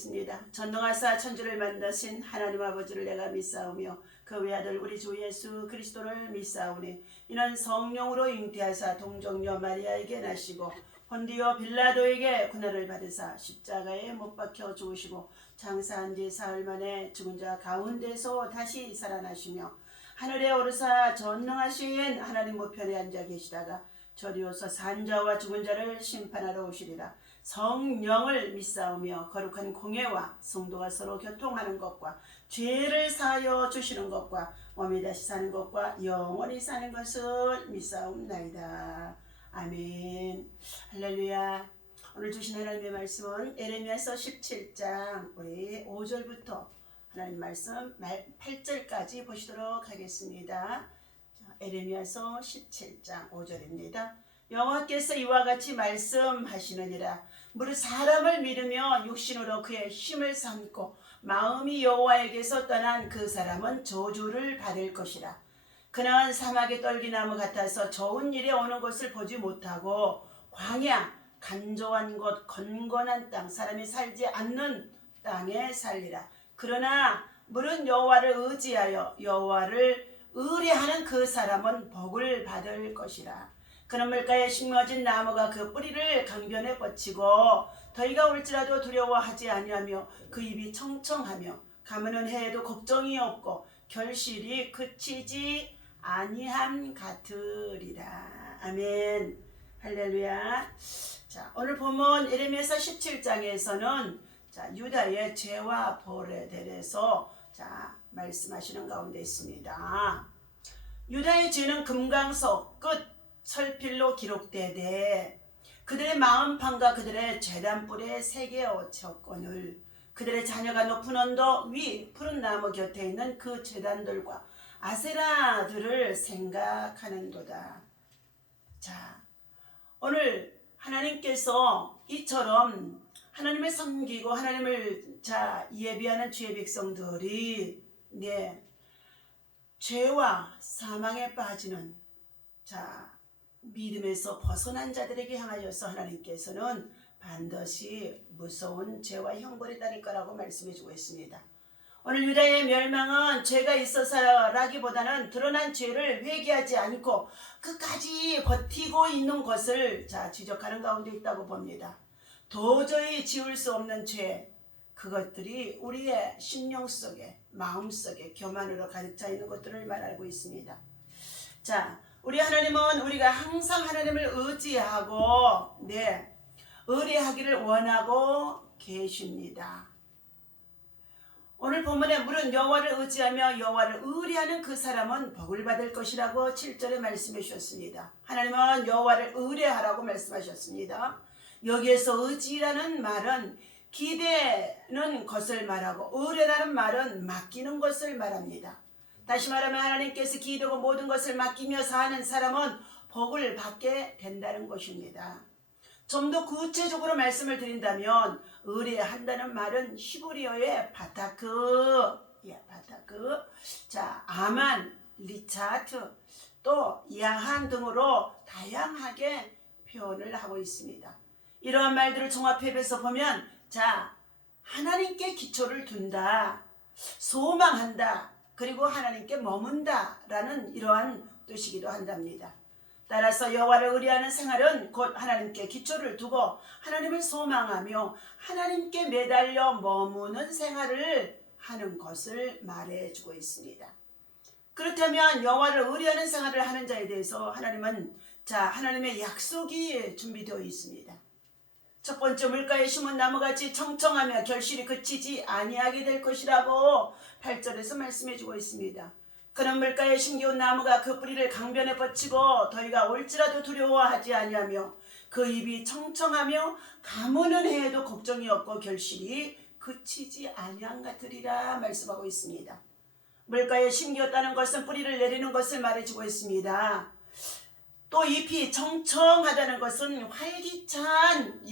기도하겠습니다. 전능하사 천지를 만드신 하나님 아버지를 내가 믿사오며 그 외아들 우리 주 예수 그리스도를 믿사오니 이는 성령으로 잉태하사 동정녀 마리아에게 나시고 본디오 빌라도에게 고난을 받으사 십자가에 못 박혀 죽으시고 장사한 지 사흘 만에 죽은 자 가운데서 다시 살아나시며 하늘에 오르사 전능하신 하나님 우편에 앉아 계시다가 저리오서 산자와 죽은 자를 심판하러 오시리라. 성령을 믿사오며 거룩한 공예와 성도가 서로 교통하는 것과 죄를 사하여 주시는 것과 몸이 다시 사는 것과 영원히 사는 것을 믿사옵나이다. 아멘. 할렐루야. 오늘 주신 하나님의 말씀은 에레미야서 17장 우리 5절부터 하나님 말씀 8절까지 보시도록 하겠습니다. 에레미야서 17장 5절입니다. 여호와께서 이와 같이 말씀하시느니라. 무릇 사람을 믿으며 육신으로 그의 힘을 삼고 마음이 여호와에게서 떠난 그 사람은 저주를 받을 것이라. 그는 사막의 떨기나무 같아서 좋은 일이 오는 것을 보지 못하고 광야 간조한 곳 건건한 땅 사람이 살지 않는 땅에 살리라. 그러나 무릇 여호와를 의지하여 여호와를 의뢰하는 그 사람은 복을 받을 것이라. 그는 물가에 심어진 나무가 그 뿌리를 강변에 뻗치고 더위가 올지라도 두려워하지 아니하며 그 입이 청청하며 가무는 해에도 걱정이 없고 결실이 그치지 아니함 같으리라. 아멘. 할렐루야. 자, 오늘 본문 에레미야서 17장에서는 유다의 죄와 벌에 대해서 말씀하시는 가운데 있습니다. 유다의 죄는 금강석 끝 철필로 기록되되 그들의 마음판과 그들의 제단불에 세계 5천건을 그들의 자녀가 높은 언덕 위 푸른 나무 곁에 있는 그 제단들과 아세라들을 생각하는도다. 자, 오늘 하나님께서 이처럼 하나님을 섬기고 하나님을 예비하는 주의 백성들이 죄와 사망에 빠지는 믿음에서 벗어난 자들에게 향하여서 하나님께서는 반드시 무서운 죄와 형벌이 따를 거라고 말씀해 주고 있습니다. 오늘 유다의 멸망은 죄가 있어서라기보다는 드러난 죄를 회개하지 않고 끝까지 버티고 있는 것을 지적하는 가운데 있다고 봅니다. 도저히 지울 수 없는 죄, 그것들이 우리의 심령 속에 마음 속에 교만으로 가득 차 있는 것들을 말하고 있습니다. 자, 우리 하나님은 우리가 항상 하나님을 의지하고 의뢰하기를 원하고 계십니다. 오늘 본문에 물은 여호와를 의지하며 여호와를 의뢰하는 그 사람은 복을 받을 것이라고 7절에 말씀해 주셨습니다. 하나님은 여호와를 의뢰하라고 말씀하셨습니다. 여기에서 의지라는 말은 기대는 것을 말하고 의뢰라는 말은 맡기는 것을 말합니다. 다시 말하면 하나님께서 기대고 모든 것을 맡기며 사는 사람은 복을 받게 된다는 것입니다. 좀 더 구체적으로 말씀을 드린다면 의뢰한다는 말은 히브리어의 바타크, 아만, 리차트, 또 야한 등으로 다양하게 표현을 하고 있습니다. 이러한 말들을 종합해서 보면 하나님께 기초를 둔다, 소망한다, 그리고 하나님께 머문다라는 이러한 뜻이기도 한답니다. 따라서 여호와를 의뢰하는 생활은 곧 하나님께 기초를 두고 하나님을 소망하며 하나님께 매달려 머무는 생활을 하는 것을 말해주고 있습니다. 그렇다면 여호와를 의뢰하는 생활을 하는 자에 대해서 하나님은 하나님의 약속이 준비되어 있습니다. 첫 번째, 물가에 심은 나무같이 청청하며 결실이 그치지 아니하게 될 것이라고 8절에서 말씀해 주고 있습니다. 그는 물가에 심겨온 나무가 그 뿌리를 강변에 뻗치고 더위가 올지라도 두려워하지 아니하며 그 입이 청청하며 가무는 해에도 걱정이 없고 결실이 그치지 아니한 같으리라 말씀하고 있습니다. 물가에 심겼다는 것은 뿌리를 내리는 것을 말해주고 있습니다. 또 잎이 청청하다는 것은 활기찬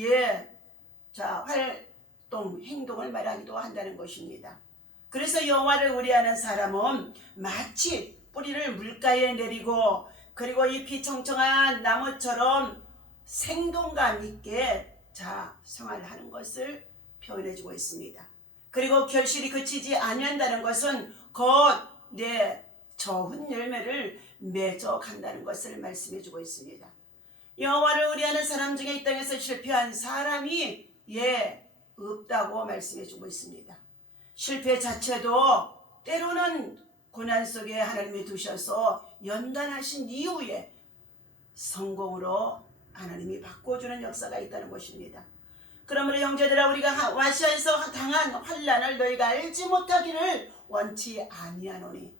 활동, 행동을 말하기도 한다는 것입니다. 그래서 여호와를 의뢰하는 사람은 마치 뿌리를 물가에 내리고 그리고 잎이 청청한 나무처럼 생동감 있게 생활하는 것을 표현해주고 있습니다. 그리고 결실이 그치지 아니한다는 것은 곧 좋은 열매를 맺어 간다는 것을 말씀해주고 있습니다. 여호와를 의뢰하는 사람 중에 이 땅에서 실패한 사람이 없다고 말씀해주고 있습니다. 실패 자체도 때로는 고난 속에 하나님이 두셔서 연단하신 이후에 성공으로 하나님이 바꿔주는 역사가 있다는 것입니다. 그러므로 형제들아, 우리가 아시아에서 당한 환난을 너희가 알지 못하기를 원치 아니하노니,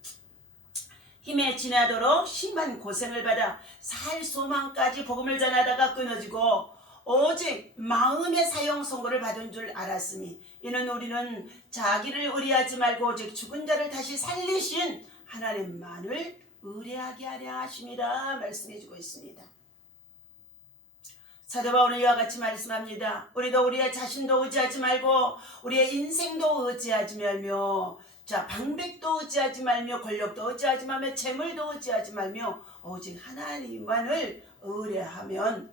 힘에 지나도록 심한 고생을 받아 살 소망까지 복음을 전하다가 끊어지고 오직 마음의 사형 선고를 받은 줄 알았으니, 이는 우리는 자기를 의뢰하지 말고 오직 죽은 자를 다시 살리신 하나님만을 의뢰하게 하려 하심이라 말씀해주고 있습니다. 사도 바울은 이와 같이 말씀합니다. 우리도 우리의 자신도 의지하지 말고 우리의 인생도 의지하지 말며, 방백도 의지하지 말며, 권력도 의지하지 말며, 재물도 의지하지 말며 오직 하나님만을 의뢰하면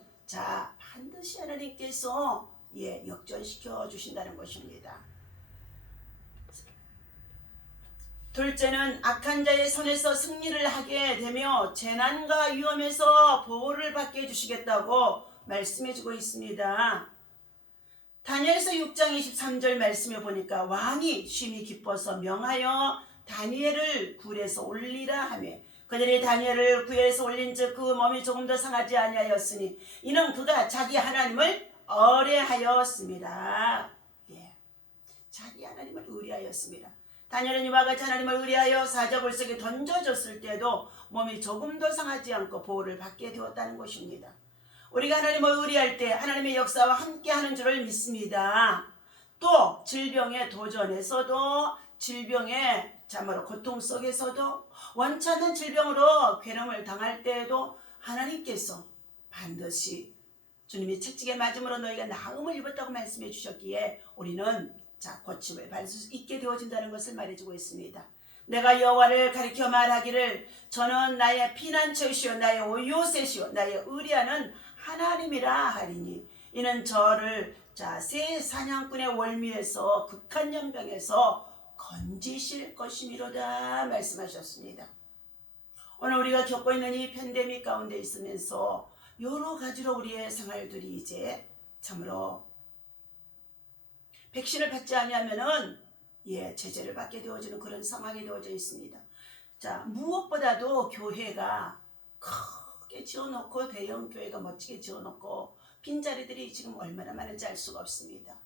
반드시 하나님께서 역전시켜 주신다는 것입니다. 둘째는 악한 자의 손에서 승리를 하게 되며 재난과 위험에서 보호를 받게 해주시겠다고 말씀해주고 있습니다. 다니엘서 6장 23절 말씀에 보니까 왕이 심히 기뻐서 명하여 다니엘을 굴에서 올리라 하며, 그들이 다니엘을 굴에서 올린즉 그 몸이 조금 더 상하지 아니하였으니 이는 그가 자기 하나님을 의뢰하였습니다. 자기 하나님을 의뢰하였습니다. 다니엘은 이와 같이 하나님을 의뢰하여 사자굴 속에 던져졌을 때도 몸이 조금 더 상하지 않고 보호를 받게 되었다는 것입니다. 우리가 하나님을 의뢰할 때 하나님의 역사와 함께하는 줄을 믿습니다. 또 질병의 도전에서도, 질병의 참으로 고통 속에서도, 원치 않는 질병으로 괴로움을 당할 때에도 하나님께서 반드시 주님이 채찍에 맞음으로 너희가 나음을 입었다고 말씀해 주셨기에 우리는 고침을 받을 수 있게 되어진다는 것을 말해주고 있습니다. 내가 여호와를 가리켜 말하기를 저는 나의 피난처시오 나의 오요새시오 나의 의리하는 하나님이라 하리니, 이는 저를 새 사냥꾼의 월미에서 극한 연병에서 건지실 것이미로다 말씀하셨습니다. 오늘 우리가 겪고 있는 이 팬데믹 가운데 있으면서 여러 가지로 우리의 생활들이 이제 참으로 백신을 받지 아니하면은 제재를 받게 되어지는 그런 상황이 되어져 있습니다. 무엇보다도 교회가 크게 지어놓고, 대형 교회가 멋지게 지어놓고 빈자리들이 지금 얼마나 많은지 알 수가 없습니다.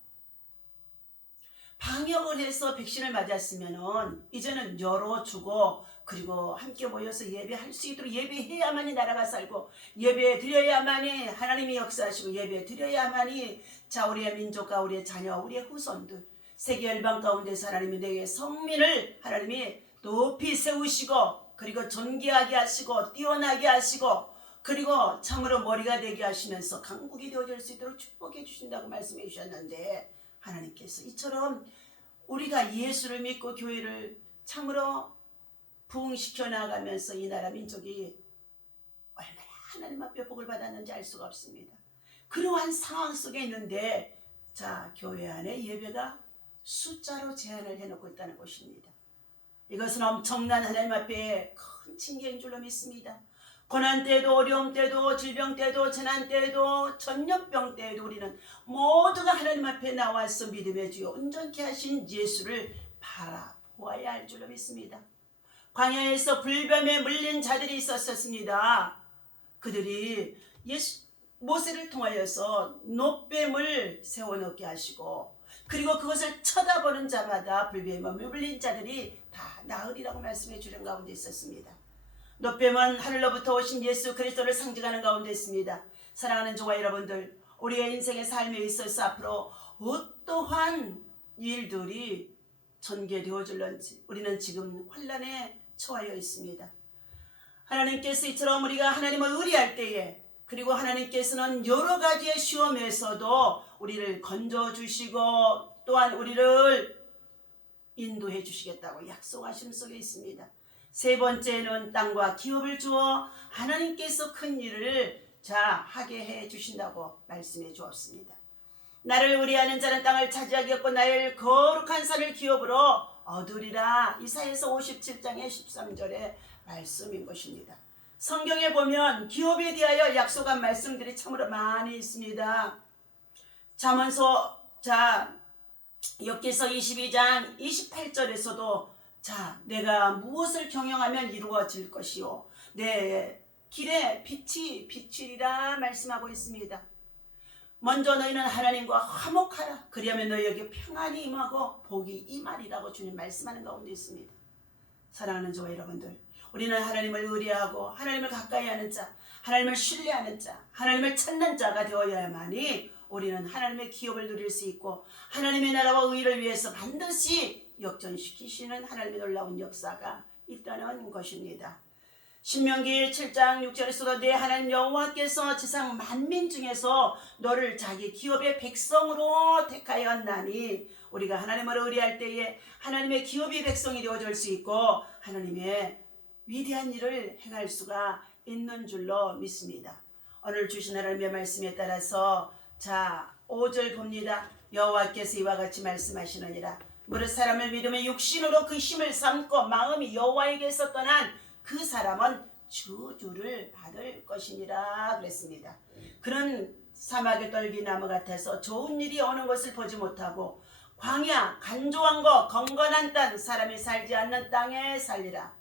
방역을 해서 백신을 맞았으면은 이제는 열어주고, 그리고 함께 모여서 예배할 수 있도록 예배해야만이 나라가 살고, 예배 드려야만이 하나님이 역사하시고, 예배 드려야만이 우리의 민족과 우리의 자녀, 우리의 후손들, 세계 열방 가운데서 하나님이 내게 성민을 하나님이 높이 세우시고, 그리고 존귀하게 하시고 뛰어나게 하시고, 그리고 참으로 머리가 되게 하시면서 강국이 되어질 수 있도록 축복해 주신다고 말씀해 주셨는데, 하나님께서 이처럼 우리가 예수를 믿고 교회를 참으로 부흥시켜 나가면서 이 나라 민족이 얼마나 하나님 앞에 복을 받았는지 알 수가 없습니다. 그러한 상황 속에 있는데 교회 안에 예배가 숫자로 제한을 해놓고 있다는 것입니다. 이것은 엄청난 하나님 앞에 큰 징계인 줄로 믿습니다. 고난 때도, 어려움 때도, 질병 때도, 재난 때도, 전염병 때도 우리는 모두가 하나님 앞에 나와서 믿음의 주요 온전케 하신 예수를 바라보아야 할 줄로 믿습니다. 광야에서 불뱀에 물린 자들이 있었습니다. 그들이 모세를 통하여서 놋뱀을 세워놓게 하시고, 그리고 그것을 쳐다보는 자마다 불뱀에 물린 자들이 다 나으리라고 말씀해 주는 가운데 있었습니다. 놋뱀은 하늘로부터 오신 예수 그리스도를 상징하는 가운데 있습니다. 사랑하는 종아 여러분들, 우리의 인생의 삶에 있어서 앞으로 어떠한 일들이 전개되어질런지 우리는 지금 환난에 처하여 있습니다. 하나님께서 이처럼 우리가 하나님을 의뢰할 때에, 그리고 하나님께서는 여러 가지의 시험에서도 우리를 건져주시고 또한 우리를 인도해 주시겠다고 약속하심 속에 있습니다. 세 번째는 땅과 기업을 주어 하나님께서 큰 일을 하게 해 주신다고 말씀해 주었습니다. 나를 의뢰하는 자는 땅을 차지하겠고 나의 거룩한 산을 기업으로 얻으리라. 이사야서 57장의 13절의 말씀인 것입니다. 성경에 보면 기업에 대하여 약속한 말씀들이 참으로 많이 있습니다. 잠언서 욥기서 22장 28절에서도 내가 무엇을 경영하면 이루어질 것이요 내 길에 빛이 비추리라 말씀하고 있습니다. 먼저 너희는 하나님과 화목하라. 그리하면 너희에게 평안이 임하고 복이 임하리라고 주님 말씀하는 가운데 있습니다. 사랑하는 저와 여러분들, 우리는 하나님을 의뢰하고 하나님을 가까이 하는 자, 하나님을 신뢰하는 자, 하나님을 찾는 자가 되어야만이 우리는 하나님의 기업을 누릴 수 있고 하나님의 나라와 의를 위해서 반드시 역전시키시는 하나님의 놀라운 역사가 있다는 것입니다. 신명기 7장 6절에서도 내 하나님 여호와께서 지상 만민 중에서 너를 자기 기업의 백성으로 택하였나니, 우리가 하나님을 의뢰할 때에 하나님의 기업의 백성이 되어줄 수 있고 하나님의 위대한 일을 행할 수가 있는 줄로 믿습니다. 오늘 주신 하나님의 말씀에 따라서 5절 봅니다. 여호와께서 이와 같이 말씀하시느니라. 무릇 사람을 믿으면 육신으로 그 힘을 삼고 마음이 여호와에게서 떠난 그 사람은 저주를 받을 것이니라 그랬습니다. 그는 사막의 떨기나무 같아서 좋은 일이 오는 것을 보지 못하고 광야 간조한 거 건건한 땅 사람이 살지 않는 땅에 살리라.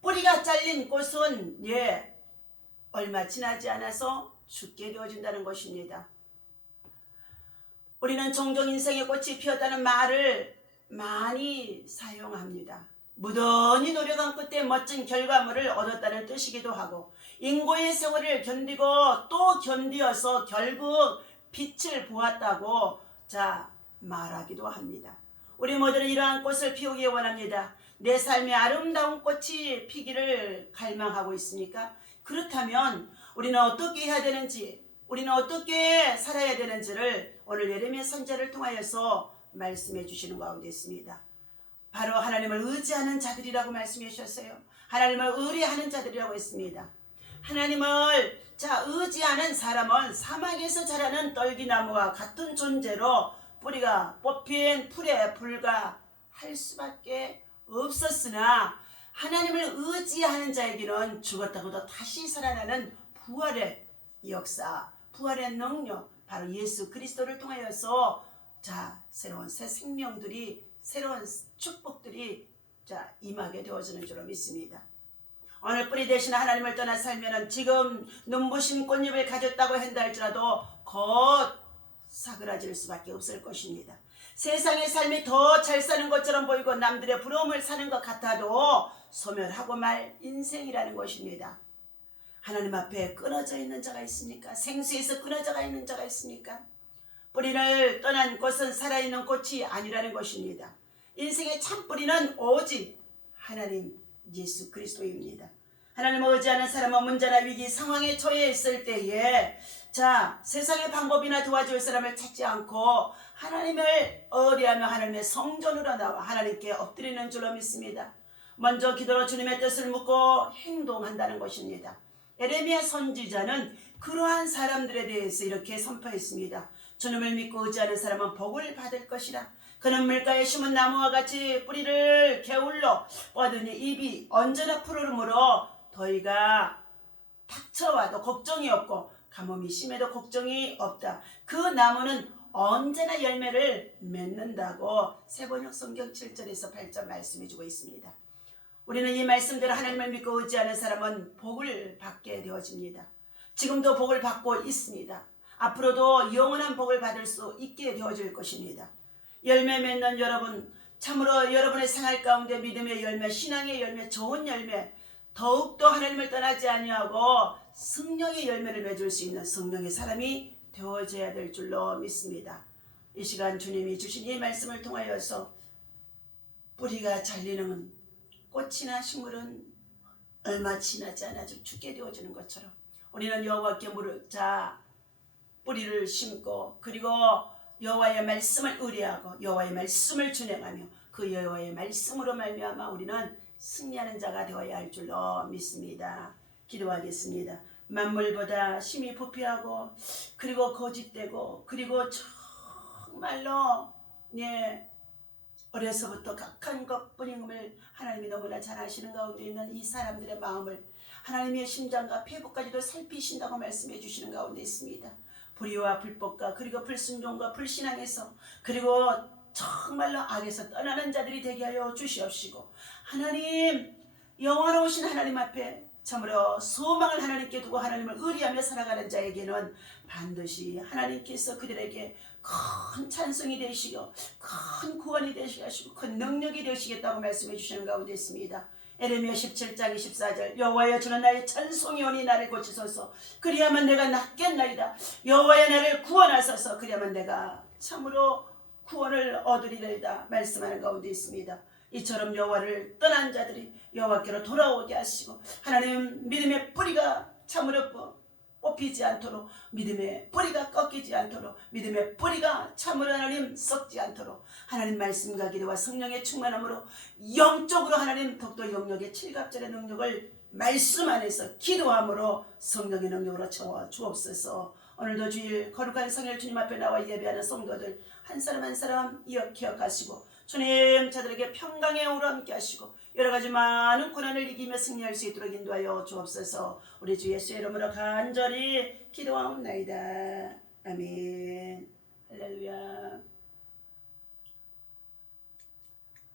뿌리가 잘린 꽃은 얼마 지나지 않아서 죽게 되어진다는 것입니다. 우리는 종종 인생의 꽃이 피었다는 말을 많이 사용합니다. 무던히 노력한 끝에 멋진 결과물을 얻었다는 뜻이기도 하고, 인고의 세월을 견디고 또 견디어서 결국 빛을 보았다고 말하기도 합니다. 우리 모두는 이러한 꽃을 피우기 원합니다. 내 삶의 아름다운 꽃이 피기를 갈망하고 있습니까? 그렇다면 우리는 어떻게 해야 되는지, 우리는 어떻게 살아야 되는지를 오늘 예레미야 선지자를 통하여서 말씀해 주시는 가운데 있습니다. 바로 하나님을 의지하는 자들이라고 말씀해 주셨어요. 하나님을 의뢰하는 자들이라고 했습니다. 하나님을 의지하는 사람은 사막에서 자라는 떨기나무와 같은 존재로 뿌리가 뽑힌 풀에 불과할 수밖에 없었으나, 하나님을 의지하는 자에게는 죽었다고도 다시 살아나는 부활의 역사, 부활의 능력, 바로 예수 그리스도를 통하여서 새로운 새 생명들이, 새로운 축복들이 임하게 되어지는 줄로 믿습니다. 오늘 뿌리 대신 하나님을 떠나 살면은 지금 눈부신 꽃잎을 가졌다고 한다 할지라도 곧 사그라질 수밖에 없을 것입니다. 세상의 삶이 더 잘 사는 것처럼 보이고 남들의 부러움을 사는 것 같아도 소멸하고 말 인생이라는 것입니다. 하나님 앞에 끊어져 있는 자가 있습니까? 생수에서 끊어져 있는 자가 있습니까? 뿌리를 떠난 꽃은 살아있는 꽃이 아니라는 것입니다. 인생의 참 뿌리는 오직 하나님 예수 그리스도입니다. 하나님을 의지하는 사람은 문제나 위기 상황에 처해 있을 때에 세상의 방법이나 도와줄 사람을 찾지 않고 하나님을 의뢰하며 하나님의 성전으로 나와 하나님께 엎드리는 줄로 믿습니다. 먼저 기도로 주님의 뜻을 묻고 행동한다는 것입니다. 예레미야 선지자는 그러한 사람들에 대해서 이렇게 선포했습니다. 주님을 믿고 의지하는 사람은 복을 받을 것이라. 그는 물가에 심은 나무와 같이 뿌리를 게을러 뻗으니 잎이 언제나 푸르름으로 더위가 닥쳐와도 걱정이 없고 가뭄이 심해도 걱정이 없다. 그 나무는 언제나 열매를 맺는다고 세번역 성경 7절에서 8절 말씀해주고 있습니다. 우리는 이 말씀대로 하나님을 믿고 의지하는 사람은 복을 받게 되어집니다. 지금도 복을 받고 있습니다. 앞으로도 영원한 복을 받을 수 있게 되어질 것입니다. 열매 맺는 여러분, 참으로 여러분의 생활 가운데 믿음의 열매, 신앙의 열매, 좋은 열매, 더욱더 하나님을 떠나지 아니하고 성령의 열매를 맺을 수 있는 성령의 사람이 되어져야 될 줄로 믿습니다. 이 시간 주님이 주신 이 말씀을 통하여서 뿌리가 잘리는 꽃이나 식물은 얼마 지나지 않아 죽게 되어지는 것처럼 우리는 여호와께 뿌리를 심고 그리고 여호와의 말씀을 의뢰하고 여호와의 말씀을 준행하며 그 여호와의 말씀으로 말미암아 우리는 승리하는 자가 되어야 할 줄로 믿습니다. 기도하겠습니다. 만물보다 심히 부패하고 그리고 거짓되고 그리고 정말로 어려서부터 각한 것뿐임을 하나님이 너무나 잘 아시는 가운데 있는 이 사람들의 마음을 하나님의 심장과 폐부까지도 살피신다고 말씀해 주시는 가운데 있습니다. 불의와 불법과 그리고 불순종과 불신앙에서 그리고 정말로 악에서 떠나는 자들이 되게 하여 주시옵시고 하나님 영원하신 하나님 앞에 참으로 소망을 하나님께 두고 하나님을 의리하며 살아가는 자에게는 반드시 하나님께서 그들에게 큰 찬송이 되시고 큰 구원이 되시고 큰 능력이 되시겠다고 말씀해 주시는 가운데 있습니다. 에레미야 17장 24절 여호와여 주는 나의 찬송이 오니 나를 고치소서 그리하면 내가 낫겠나이다. 여호와여 나를 구원하소서 그리하면 내가 참으로 구원을 얻으리이다 말씀하는 가운데 있습니다. 이처럼 여호와를 떠난 자들이 여호와께로 돌아오게 하시고 하나님 믿음의 뿌리가 참으로 뽑히지 않도록 믿음의 뿌리가 꺾이지 않도록 믿음의 뿌리가 참으로 하나님 썩지 않도록 하나님 말씀과 기도와 성령의 충만함으로 영적으로 하나님 더욱더 영역의 칠갑절의 능력을 말씀 안에서 기도함으로 성령의 능력으로 채워 주옵소서. 오늘도 주일 거룩한 성일 주님 앞에 나와 예배하는 성도들 한 사람 한 사람 기억하시고 주님 자들에게 평강의 영으로 함께 하시고 여러가지 많은 고난을 이기며 승리할 수 있도록 인도하여 주옵소서. 우리 주 예수의 이름으로 간절히 기도하옵나이다. 아멘. 할렐루야.